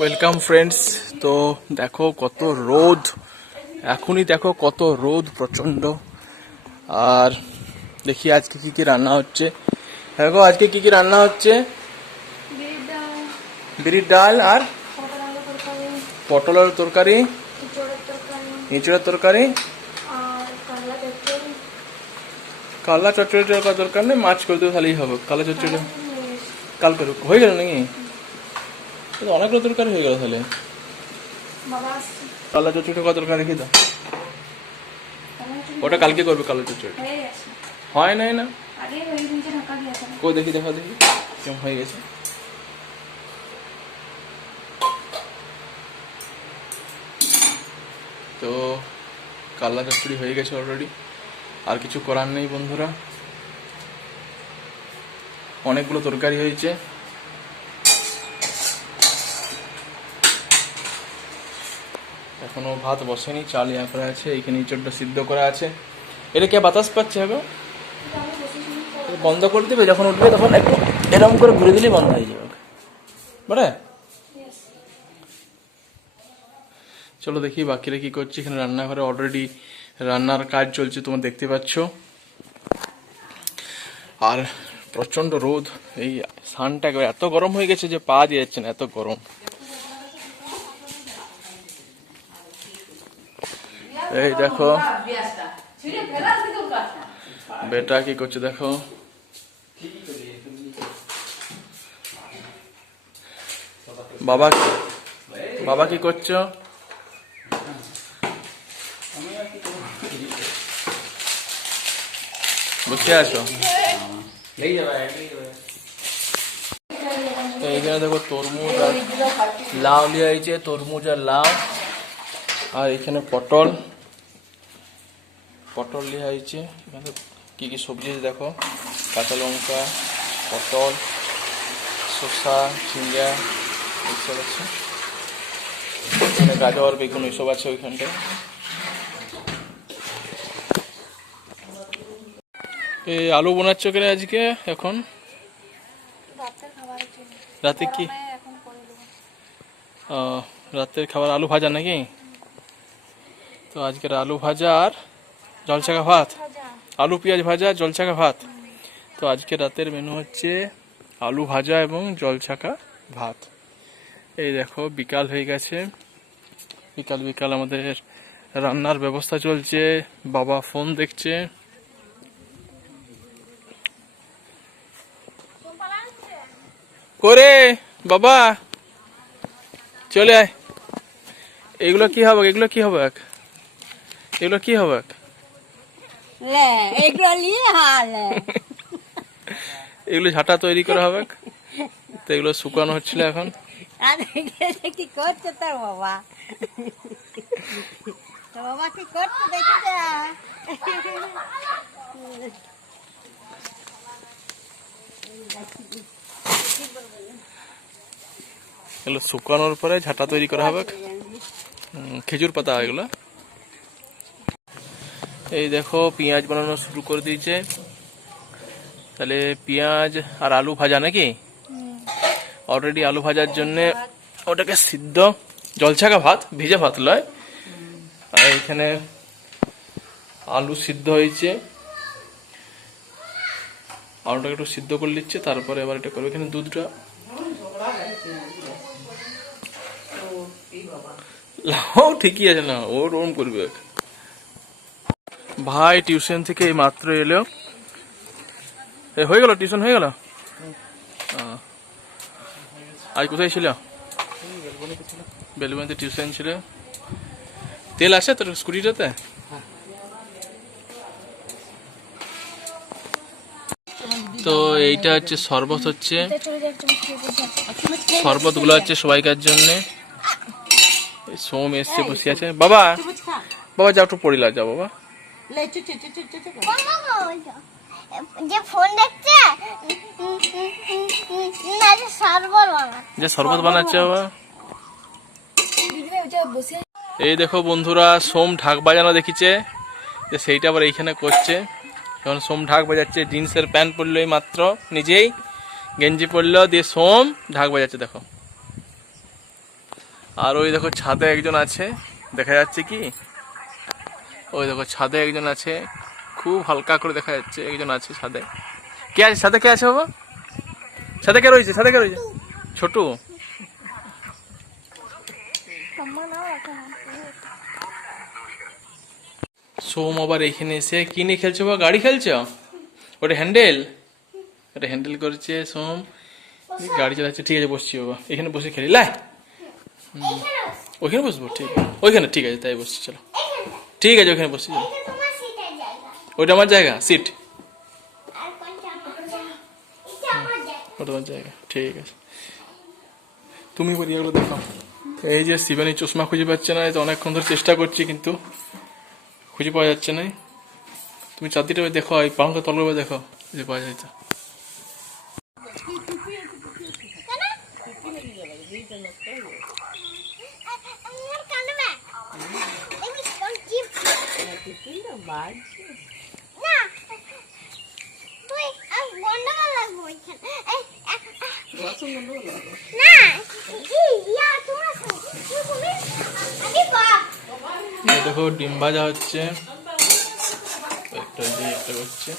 Welcome friends. তো দেখো কত রোদ, এখনই দেখো কত রোদ প্রচন্ড। আর দেখি আজকে কি কি রান্না হচ্ছে। দেখো আজকে কি কি রান্না হচ্ছে। বিরির ডাল আর পটলের তরকারি, এঁচড়ের তরকারি, কাল্লা চচ্চড়ি দরকার নেই, মাছ করতে তাহলেই হবে। কাল্লা চচ্চড়ি কাল করে হয়ে গেল নাকি? অনেকগুলো তরকারি হয়ে গেল তাহলে। কাল্লা চচ্চড়ি তরকারি রেখে দাও, ওটা কালকে করবে। কাল্লা চচ্চড়ি হয় নাই না, কই দেখি, দেখা দেখি কেমন হয়ে গেছে। তো কাল্লা চচ্চড়ি হয়ে গেছে অলরেডি, আর কিছু করার নেই বন্ধুরা। অনেকগুলো তরকারি হয়েছে। এখনো ভাত বসেনি, চাল ইয়া করা আছে, এইখানে ইঁচড়টা সিদ্ধ করা আছে। এটা কে বাতাস পাচ্ছে হবে, বন্ধ করে দেবে, যখন উঠবে তখন একটু এরকম করে ঘুরে দিলেই বন্ধ হয়ে যাবে, বলে। চলো দেখি বাকিরা কি করছে। এখানে রান্নাঘরে অলরেডি রান্নার কাজ চলছে, তোমরা দেখতে পাচ্ছ। আর প্রচন্ড রোদ, এই সানটা এত গরম হয়ে গেছে যে পা দিয়ে যাচ্ছে না, এত গরম। এই দেখো বেটা কি করছে, দেখো বাবা, বাবা কি করছো? বসে আছো? এইখানে দেখো তরমুজ আর লাউ নিয়ে আইছে, তরমুজ আর লাউ। আর এখানে পটল নিয়ে আইছে। এখানে কি কি সবজি দেখো, কাঁচা লঙ্কা, পটল, শসা, ঝিঙ্গা এইসব আছে। এখানে গাজর, বেগুন এইসব আছে ওইখানটায়। এই আলু বানাচ্ছ কেন আজকে? এখন রাতে কি রাতের খাবার আলু ভাজা নাকি? তো আজকের আলু ভাজা আর জলছাকা ভাত, আলু পেঁয়াজ ভাজা, জলছাকা ভাত। তো আজকে রাতের মেনু হচ্ছে আলু ভাজা এবং জলছাকা ভাত। এই দেখো বিকাল হয়ে গেছে, বিকাল বিকাল আমাদের রান্নার ব্যবস্থা চলছে। বাবা ফোন দেখছে। করে বাবা চলে আয়। এগুলো কি হবে, এগুলো কি হবে, এগুলো কি হবে? এগুলো ঝাঁটা তৈরি করা হবে, তো এগুলো শুকানো হচ্ছিল এখন। কি করছে তোর বাবা? তোর বাবা কি করছে দেখে যা। এগুলো শুকানোর পরে ঝাঁটা তৈরি করা হবে, খেজুর পাতা এগুলো। এই দেখো পেঁয়াজ বানানো শুরু করে দিয়েছে। তাহলে পেঁয়াজ আর আলু ভাজা নাকি? অলরেডি আলু ভাজার জন্য ওটাকে সিদ্ধ, জলছাকা ভাত, ভিজে ভাত লয়। আর এখানে আলু সিদ্ধ হয়েছে, আলুটাকে একটু সিদ্ধ করে নিচ্ছে, তারপরে আবার এটা করবে। এখানে দুধটা লাও ঠিকই আছে না, ওর ওরম করবে। ভাই টিউশন থেকে এই মাত্র এলো। হয়ে গেল টিউশন, হয়ে গেল। আজ কোথায় ছিল? বেলুবনিতে টিউশন ছিল। তেল আছে তোর স্কুটিটাতে? তো এইটা হচ্ছে শরবত, হচ্ছে শরবত গুলো হচ্ছে সবাইকার জন্য। সোম এসছে, বসে আছে। বাবা, বাবা যাও একটু পড়িলা, যাও বাবা। যে ফোন দেখছে না, যে শরবত বানাচ্ছে বাবা। এই দেখো বন্ধুরা, সোম ঢাক বাজানো দেখিছে, যে সেইটা আবার এইখানে করছে। এখন সোম ঢাক বাজাচ্ছে, জিন্সের প্যান্ট পরলো এই মাত্র, নিজেই গেঞ্জি পরলো, দিয়ে সোম ঢাক বাজাচ্ছে। দেখো আর ওই দেখো ছাদে একজন আছে, দেখা যাচ্ছে কি? ওই দেখো ছাদে একজন আছে, খুব হালকা করে দেখা যাচ্ছে একজন আছে ছাদে। কে আছে ছাদে? কে আছে বাবা? ছাদে কে রয়েছে? ছাদে কে রয়েছে? ছোটু। সোম আবার এখানে এসে কি নিয়ে খেলছো বা? গাড়ি খেলছো? ওটা হ্যান্ডেল, ওটা হ্যান্ডেল করছে সোম, গাড়ি চালাচ্ছে। ঠিক আছে বসছি বাবা, এখানে বসে খেলি। লাই ওইখানে বসবো, ঠিক আছে ওইখানে, ঠিক আছে তাই বসছি, চলো ঠিক আছে ওইখানে বসছি, চলো। তোমার সিটের জায়গা ওইটা আমার জায়গা, সিট আর কোনটা আমার জায়গা ওটা আমার জায়গা, ঠিক আছে। তুমি এগুলো দেখো। এই যে শিবানী চশমা খুঁজে পাচ্ছে না, এই তো অনেকক্ষণ ধরে চেষ্টা করছি কিন্তু খুঁজে পাওয়া যাচ্ছে না। তুমি চারদিকটা দেখো, এই পালঙ্কের তলবে দেখো যদি পাওয়া যায় তো। আমার কানবে এমনি কোন চিপ না তুই গন্ডগোল লাগবো এখানে না ইয়া তোমরা তুমি আগে বাপ এই দেখো ডিম ভাজা হচ্ছে, একটা করছে।